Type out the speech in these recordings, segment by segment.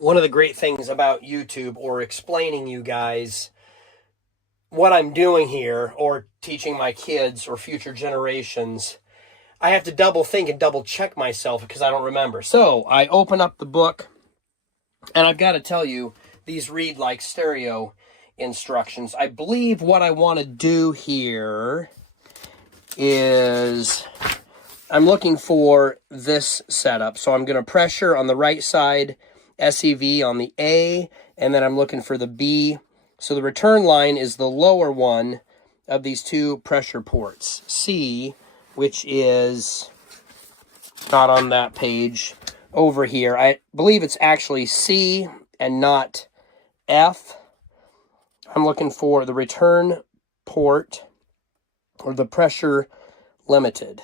one of the great things about YouTube or explaining you guys what I'm doing here or teaching my kids or future generations, I have to double think and double check myself because I don't remember. So I open up the book and I've got to tell you, these read like stereo instructions. I believe what I want to do here is I'm looking for this setup. So I'm going to pressure on the right side, SEV on the A, and then I'm looking for the B. So the return line is the lower one of these two pressure ports. C, which is not on that page, over here. I believe it's actually C and not F. I'm looking for the return port or the pressure limited.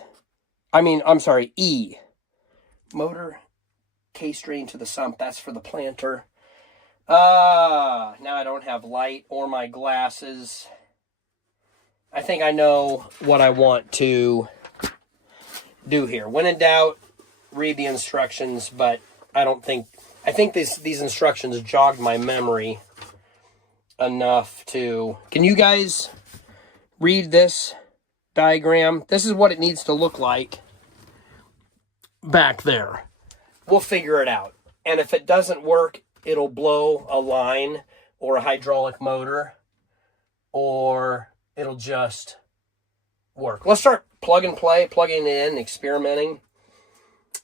I'm sorry, E. Motor case drain to the sump. That's for the planter. Now I don't have light or my glasses. I think I know what I want to do here. When in doubt, read the instructions, but I think these instructions jogged my memory enough to... Can you guys read this diagram? This is what it needs to look like back there. We'll figure it out. And if it doesn't work, it'll blow a line or a hydraulic motor, or it'll just work. Let's start plug and play, plugging it in, experimenting,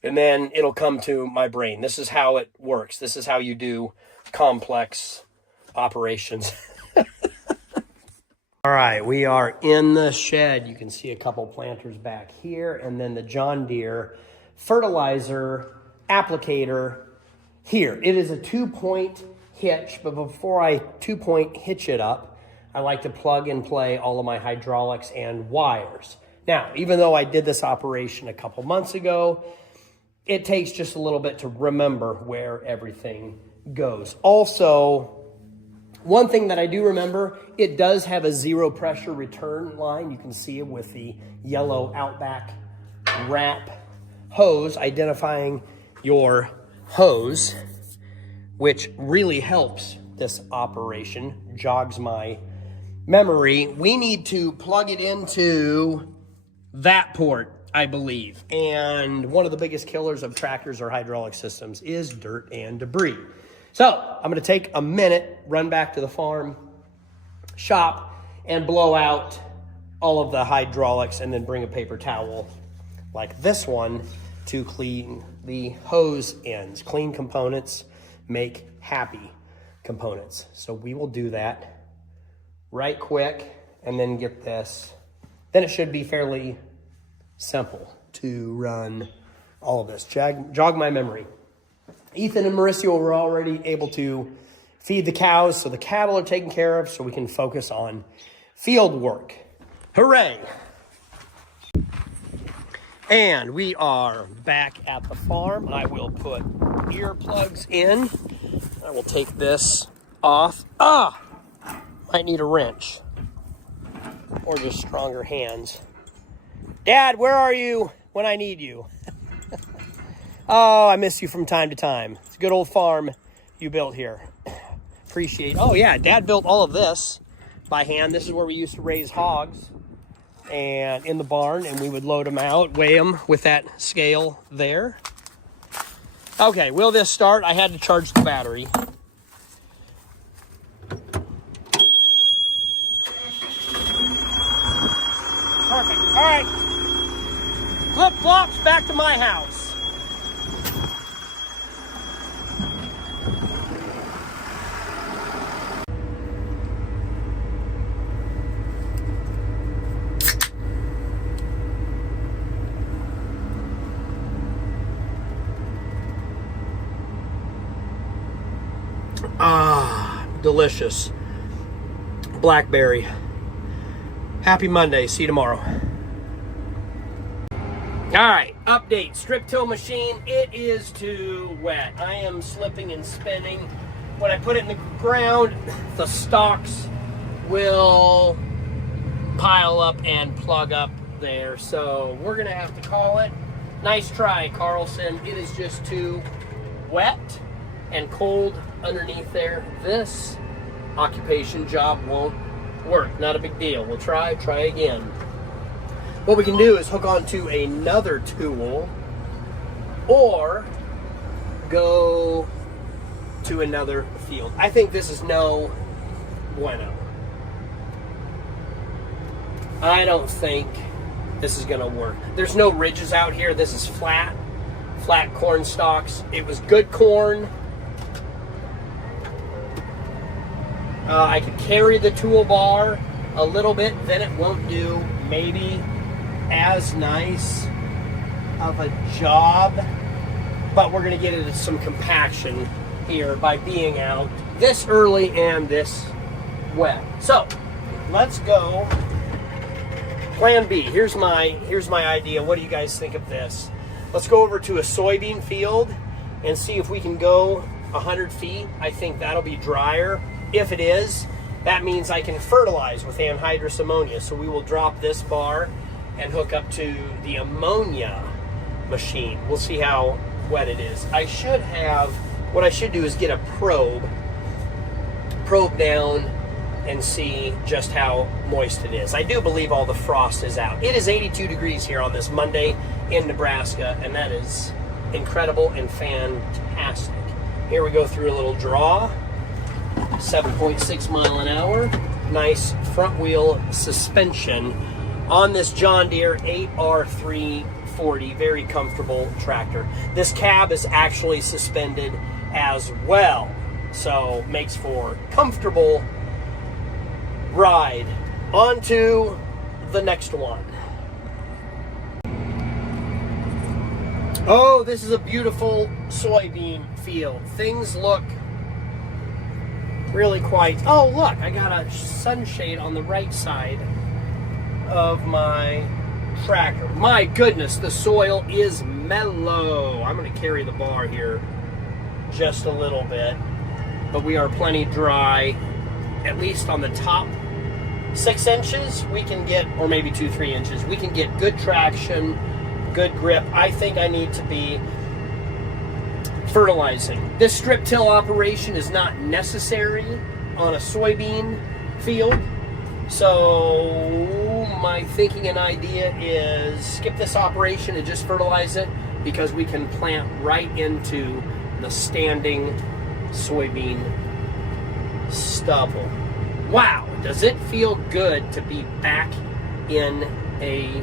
and then it'll come to my brain. This is how it works. This is how you do complex operations. All right, we are in the shed. You can see a couple planters back here, and then the John Deere fertilizer applicator here. It is a 2-point hitch, but before I 2-point hitch it up, I like to plug and play all of my hydraulics and wires. Now, even though I did this operation a couple months ago, it takes just a little bit to remember where everything goes. Also, one thing that I do remember, it does have a zero pressure return line. You can see it with the yellow Outback wrap hose identifying your hose, which really helps this operation, jogs my memory. We need to plug it into that port, I believe. And one of the biggest killers of tractors or hydraulic systems is dirt and debris. So I'm going to take a minute, run back to the farm shop, and blow out all of the hydraulics, and then bring a paper towel like this one to clean the hose ends. Clean components make happy components. So we will do that right quick and then get this. Then it should be fairly simple to run all of this. Jog my memory. Ethan and Mauricio were already able to feed the cows, so the cattle are taken care of, so we can focus on field work. Hooray! And we are back at the farm. I will put earplugs in. I will take this off. Might need a wrench or just stronger hands. Dad, where are you when I need you? Oh, I miss you from time to time. It's a good old farm you built here. Appreciate. Oh yeah, Dad built all of this by hand. This is where we used to raise hogs, and in the barn, and we would load them out, weigh them with that scale there. Okay, will this start? I had to charge the battery. Perfect. All right. Flip-flops back to my house. Delicious. Blackberry. Happy Monday. See you tomorrow. All right, update. Strip till machine. It is too wet. I am slipping and spinning. When I put it in the ground, the stalks will pile up and plug up there. So we're going to have to call it. Nice try, Carlson. It is just too wet. and cold underneath there, this occupation job won't work. Not a big deal. We'll try again. What we can do is hook onto another tool or go to another field. I think this is no bueno. I don't think this is gonna work. There's no ridges out here. This is flat corn stalks. It was good corn. I could carry the toolbar a little bit, then it won't do maybe as nice of a job, but we're gonna get into some compaction here by being out this early and this wet. So let's go. Plan B. Here's my idea. What do you guys think of this? Let's go over to a soybean field and see if we can go 100 feet. I think that'll be drier. If it is, that means I can fertilize with anhydrous ammonia. So we will drop this bar and hook up to the ammonia machine. We'll see how wet it is. What I should do is get a probe down and see just how moist it is. I do believe all the frost is out. It is 82 degrees here on this Monday in Nebraska, and that is incredible and fantastic. Here we go through a little draw. 7.6 mile an hour. Nice front wheel suspension on this John Deere 8R340. Very comfortable tractor. This cab is actually suspended as well, so makes for comfortable ride. On to the next one. Oh, this is a beautiful soybean field. Things look really quite... Oh, look, I got a sunshade on the right side of my tractor. My goodness, the soil is mellow. I'm going to carry the bar here just a little bit, but we are plenty dry. At least on the top 6 inches, we can get, or maybe 2-3 inches, we can get good traction, good grip. I think I need to be fertilizing. This strip till operation is not necessary on a soybean field, so my thinking and idea is skip this operation and just fertilize it, because we can plant right into the standing soybean stubble. Wow, does it feel good to be back in a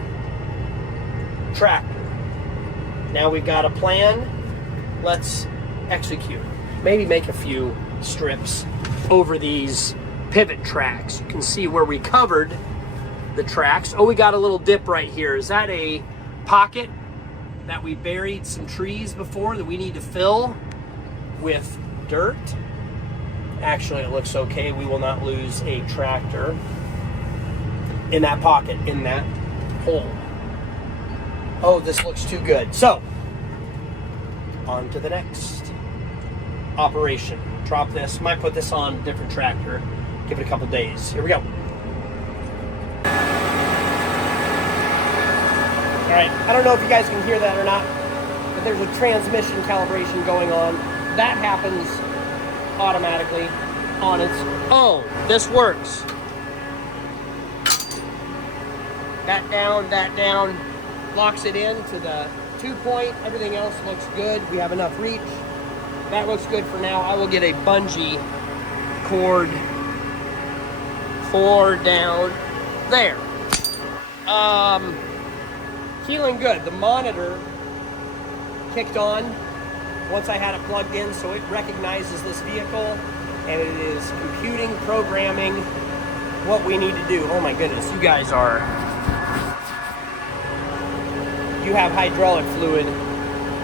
tractor. Now we've got a plan. Let's execute. Maybe make a few strips over these pivot tracks. You can see where we covered the tracks. Oh, we got a little dip right here. Is that a pocket that we buried some trees before that we need to fill with dirt? Actually, it looks okay. We will not lose a tractor in that pocket, in that hole. Oh, this looks too good. So, on to the next operation. Drop this. Might put this on a different tractor. Give it a couple days. Here we go. All right, I don't know if you guys can hear that or not, but there's a transmission calibration going on. That happens automatically on its own. This works. That down, locks it in to the 2-point. Everything else looks good. We have enough reach. That looks good for now. I will get a bungee cord for down there. Feeling good. The monitor kicked on once I had it plugged in, so it recognizes this vehicle and it is computing, programming what we need to do. Oh my goodness, you guys you have hydraulic fluid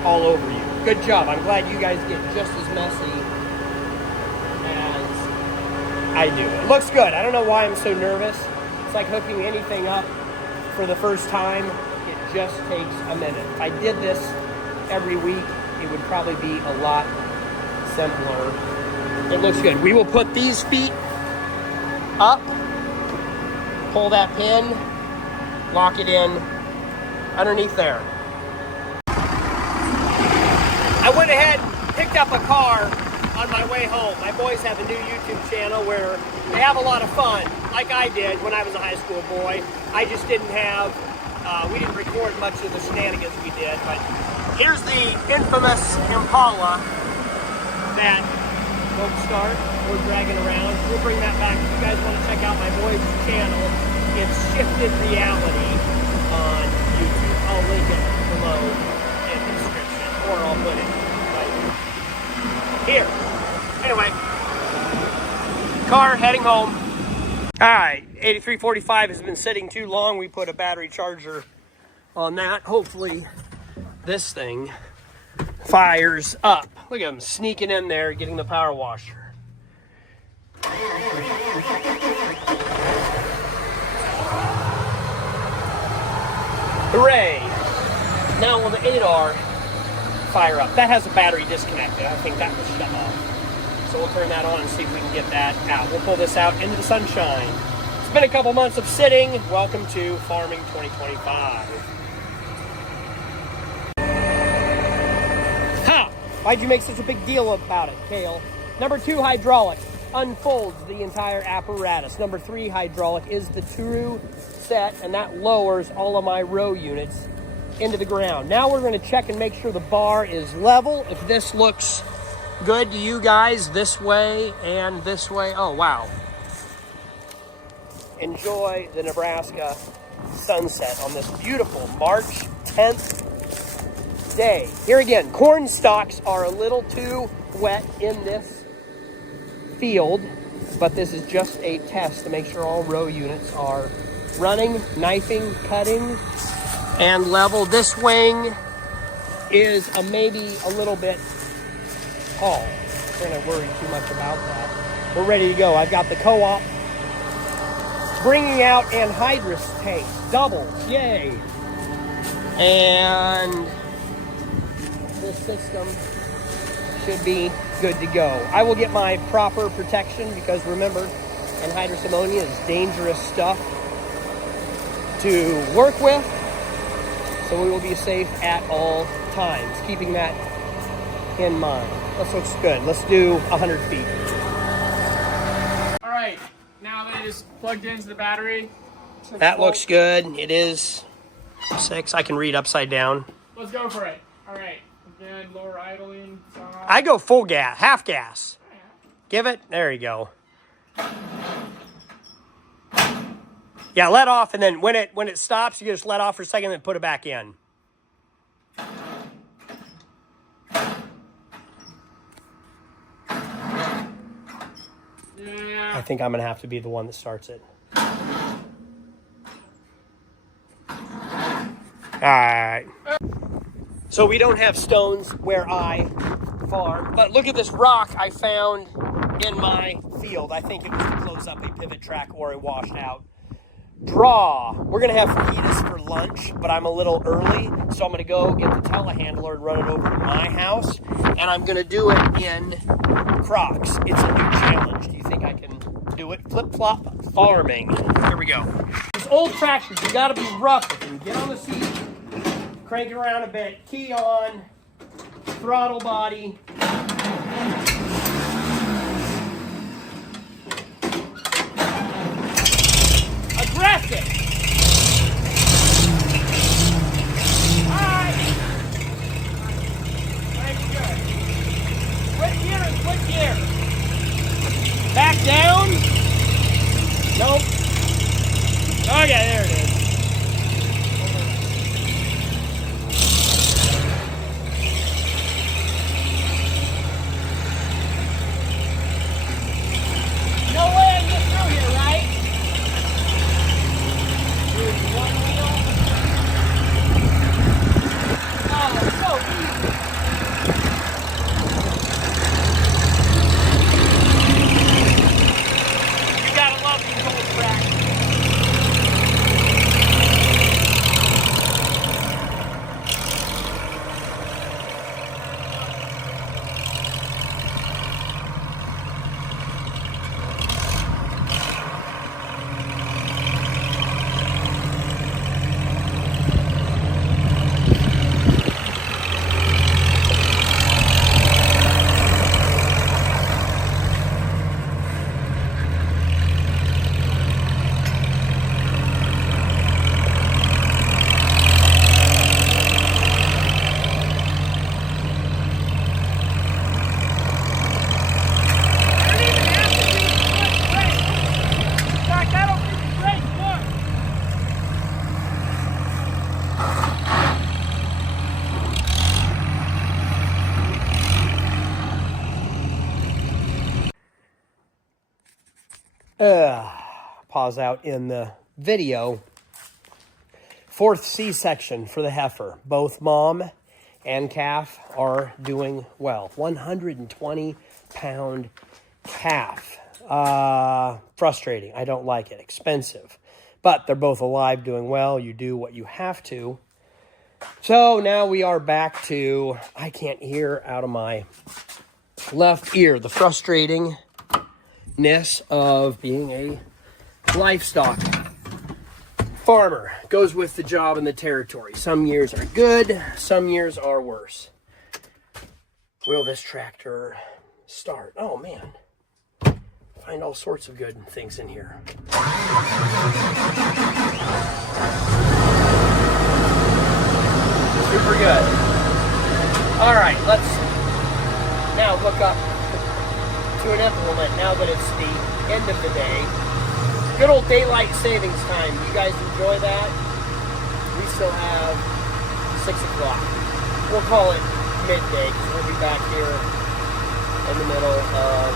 all over you. Good job. I'm glad you guys get just as messy as I do. It looks good. I don't know why I'm so nervous. It's like hooking anything up for the first time. It just takes a minute. If I did this every week, it would probably be a lot simpler. It looks good. We will put these feet up, pull that pin, lock it in underneath there. I went ahead and picked up a car on my way home. My boys have a new YouTube channel where they have a lot of fun, like I did when I was a high school boy. I just didn't have, we didn't record much of the shenanigans we did, but here's the infamous Impala that won't start. We're dragging around. We'll bring that back. If you guys want to check out my boys' channel, it's Shifted Reality on YouTube. I'll link it below in the description, or I'll put it right here. Anyway, car heading home. All right, 8345 has been sitting too long. We put a battery charger on that. Hopefully this thing fires up. Look at him sneaking in there, getting the power washer. Hooray! Now will the 8R fire up? That has a battery disconnected. I think that was shut off. So we'll turn that on and see if we can get that out. We'll pull this out into the sunshine. It's been a couple months of sitting. Welcome to Farming 2025. Ha! Why'd you make such a big deal about it, Kale? Number 2, hydraulic. Unfolds the entire apparatus. Number 3, hydraulic is the true set, and that lowers all of my row units into the ground. Now we're going to check and make sure the bar is level. If this looks good to you guys, this way and this way. Oh, wow. Enjoy the Nebraska sunset on this beautiful March 10th day. Here again, corn stalks are a little too wet in this field, but this is just a test to make sure all row units are running, knifing, cutting, and level. This wing is maybe a little bit tall. I'm not gonna worry too much about that. We're ready to go. I've got the co-op bringing out anhydrous tank, doubles, yay! And this system should be good to go. I will get my proper protection because remember, anhydrous ammonia is dangerous stuff to work with, so we will be safe at all times, keeping that in mind. This looks good. Let's do 100 feet. All right, now that it is plugged into the battery. That looks good. It is 6. I can read upside down. Let's go for it. All right, again, lower idling. I go full gas, half gas. Give it, there you go. Yeah, let off, and then when it stops, you just let off for a second and put it back in. Yeah. I think I'm gonna have to be the one that starts it. All right. So we don't have stones where I farm, but look at this rock I found in my field. I think it was to close up a pivot track or a washed out draw. We're gonna have fajitas for lunch, but I'm a little early, so I'm gonna go get the telehandler and run it over to my house, and I'm gonna do it in Crocs. It's a new challenge. Do you think I can do it? Flip-flop farming. Here we go. These old tractors, you gotta be rough with them. Get on the seat, crank it around a bit, key on, throttle body. Aggressive. All right. Very good. Switch gear and switch gear. Back down. Nope. Okay, there it is. Pause out in the video. 4th C-section for the heifer. Both mom and calf are doing well. 120-pound calf. Frustrating. I don't like it. Expensive. But they're both alive, doing well. You do what you have to. So now we are back to, I can't hear out of my left ear, the frustratingness of being a livestock farmer. Goes with the job and the territory. Some years are good, some years are worse. Will this tractor start? Oh man, find all sorts of good things in here. Super good. All right, let's now look up to an implement now that it's the end of the day. Good old daylight savings time. You guys enjoy that? We still have 6 o'clock. We'll call it midday because we'll be back here in the middle of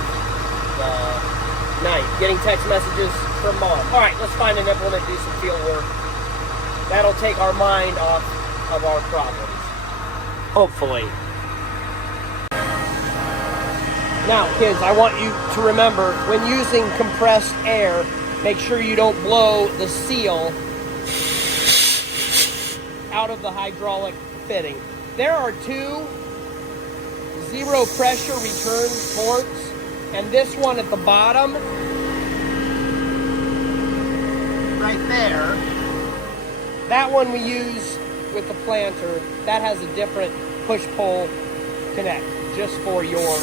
the night. Getting text messages from mom. All right, let's find an implement, do some field work. That'll take our mind off of our problems. Hopefully. Now, kids, I want you to remember, when using compressed air, make sure you don't blow the seal out of the hydraulic fitting. There are 2 zero pressure return ports, and this one at the bottom, right there, that one we use with the planter, that has a different push-pull connect, just for your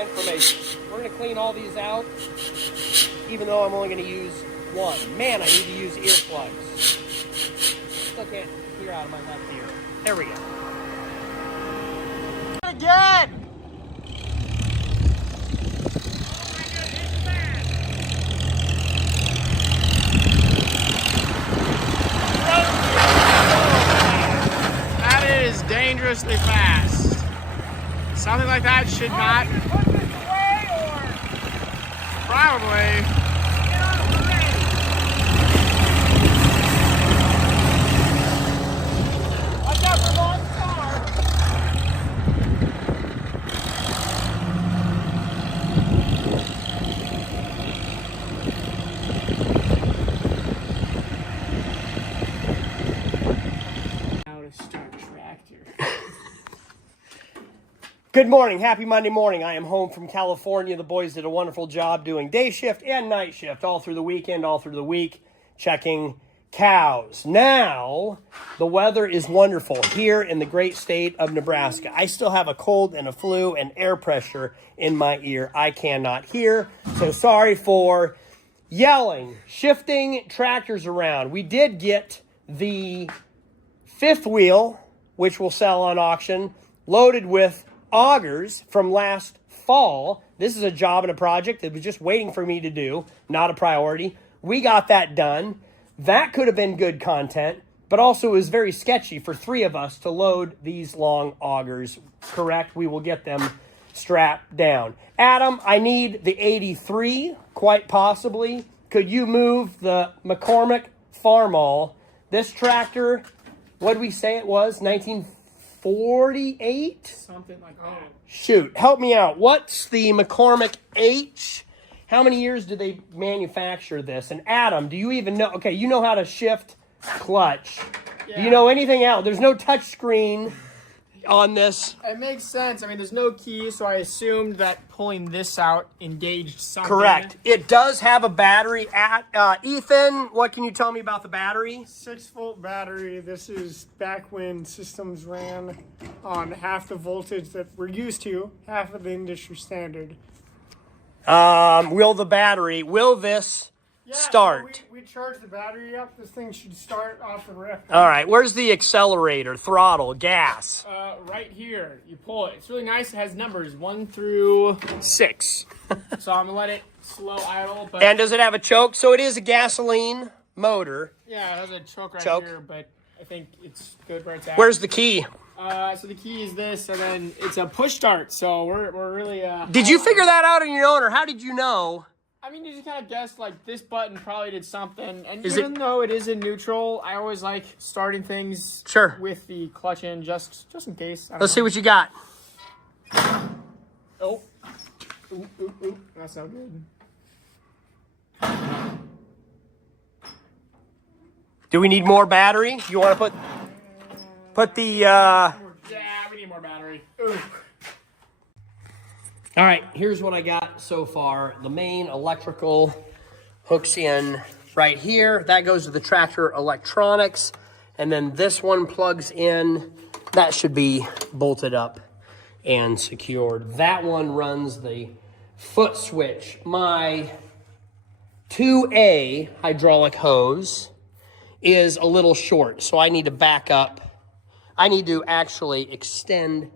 information. We're going to clean all these out, even though I'm only going to use one. Man, I need to use earplugs. Still can't hear out of my left ear. There we go. Again! That is dangerously fast. Something like that should not. Put this away or Probably. get on the parade. Watch out for long star. How to start a tractor. Good morning. Happy Monday morning. I am home from California. The boys did a wonderful job doing day shift and night shift all through the weekend, all through the week, checking cows. Now, the weather is wonderful here in the great state of Nebraska. I still have a cold and a flu and air pressure in my ear. I cannot hear. So sorry for yelling, shifting tractors around. We did get the 5th wheel, which will sell on auction, loaded with augers from last fall. This is a job and a project that was just waiting for me to do, not a priority. We got that done. That could have been good content, but also it was very sketchy for 3 of us to load these long augers. Correct? We will get them strapped down. Adam, I need the 83, quite possibly. Could you move the McCormick Farmall? This tractor, what did we say it was? 1948? Something like that. Shoot, help me out. What's the McCormick H? How many years did they manufacture this? And Adam, do you even know? Okay, you know how to shift clutch. Do you know anything else? There's no touch screen on this. It makes sense. I mean, there's no key, so I assumed that pulling this out engaged something. Correct. It does have a battery at Ethan, what can you tell me about the battery? 6-volt battery. This is back when systems ran on half the voltage that we're used to, half of the industry standard. Will this start? So we charge the battery up. This thing should start off the rip. All right, where's the accelerator, throttle, gas? Right here. You pull it. It's really nice. It has numbers 1 through 6. So I'm gonna let it slow idle. But And does it have a choke? So it is a gasoline motor. yeah, it has a choke right Choke. here, but I think it's good where it's at. Where's the key? So the key is this, and then it's a push start. So we're really. Did you figure that out on your own, or how did you know? I mean, you just kind of guessed like this button probably did something, and Is even though it is in neutral, I always like starting things Sure. with the clutch in just in case. Let's see what you got. Oh, ooh, that's not good. Do we need more battery? You want to put the? Yeah, we need more battery. Ooh. All right, here's what I got so far. The main electrical hooks in right here. That goes to the tractor electronics. And then this one plugs in. That should be bolted up and secured. That one runs the foot switch. My 2A hydraulic hose is a little short, so I need to back up. I need to actually extend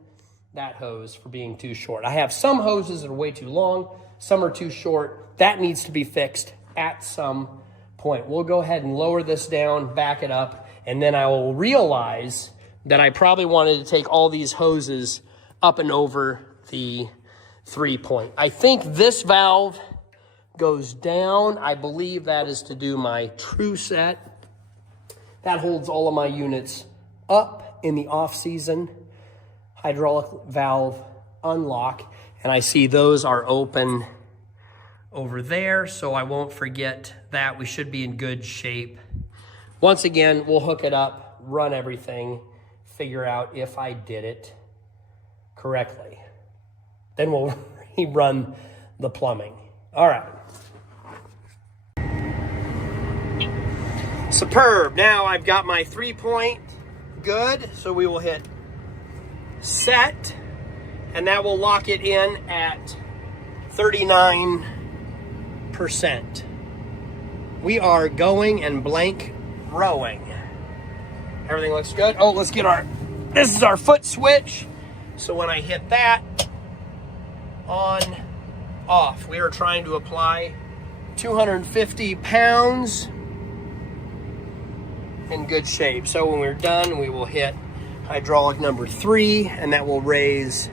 that hose for being too short. I have some hoses that are way too long, some are too short. That needs to be fixed at some point. We'll go ahead and lower this down, back it up, and then I will realize that I probably wanted to take all these hoses up and over the 3-point. I think this valve goes down. I believe that is to do my true set. That holds all of my units up in the off season. Hydraulic valve unlock, and I see those are open over there, so I won't forget that. We should be in good shape. Once again, we'll hook it up, run everything, figure out if I did it correctly. Then we'll rerun the plumbing. All right. Superb. Now I've got my 3-point good, so we will hit set, and that will lock it in at 39%. We are going and blank rowing. Everything looks good. Oh, let's get this is our foot switch. So when I hit that, on, off. We are trying to apply 250 pounds in good shape. So when we're done, we will hit hydraulic number 3, and that will raise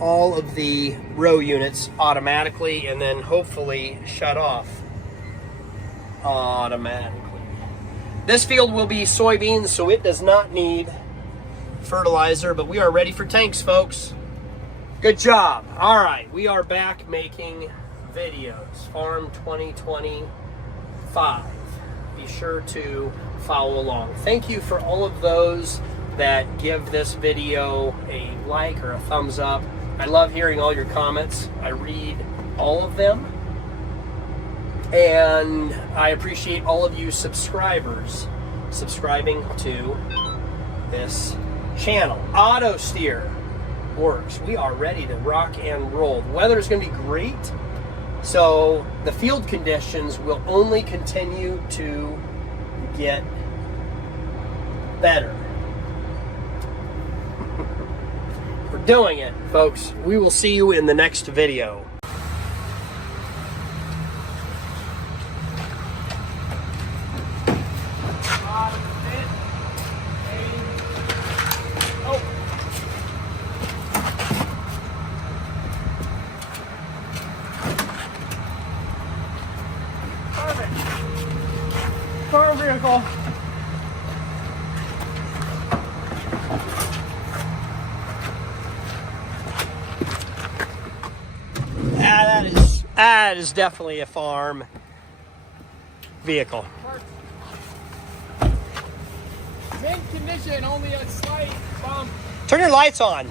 all of the row units automatically, and then hopefully shut off automatically. This field will be soybeans, so it does not need fertilizer, but we are ready for tanks, folks. Good job. All right, we are back making videos. Farm 2025. Be sure to follow along. Thank you for all of those that give this video a like or a thumbs up. I love hearing all your comments. I read all of them. And I appreciate all of you subscribers subscribing to this channel. Auto steer works. We are ready to rock and roll. The weather is going to be great, so the field conditions will only continue to get better. We're doing it, folks. We will see you in the next video. Farm vehicle. That is definitely a farm vehicle. Mint condition, only a slight bump. Turn your lights on.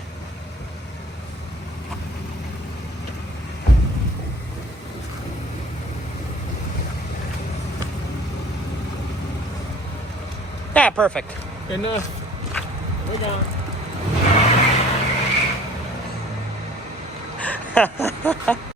Yeah, perfect. Good enough. We're gone.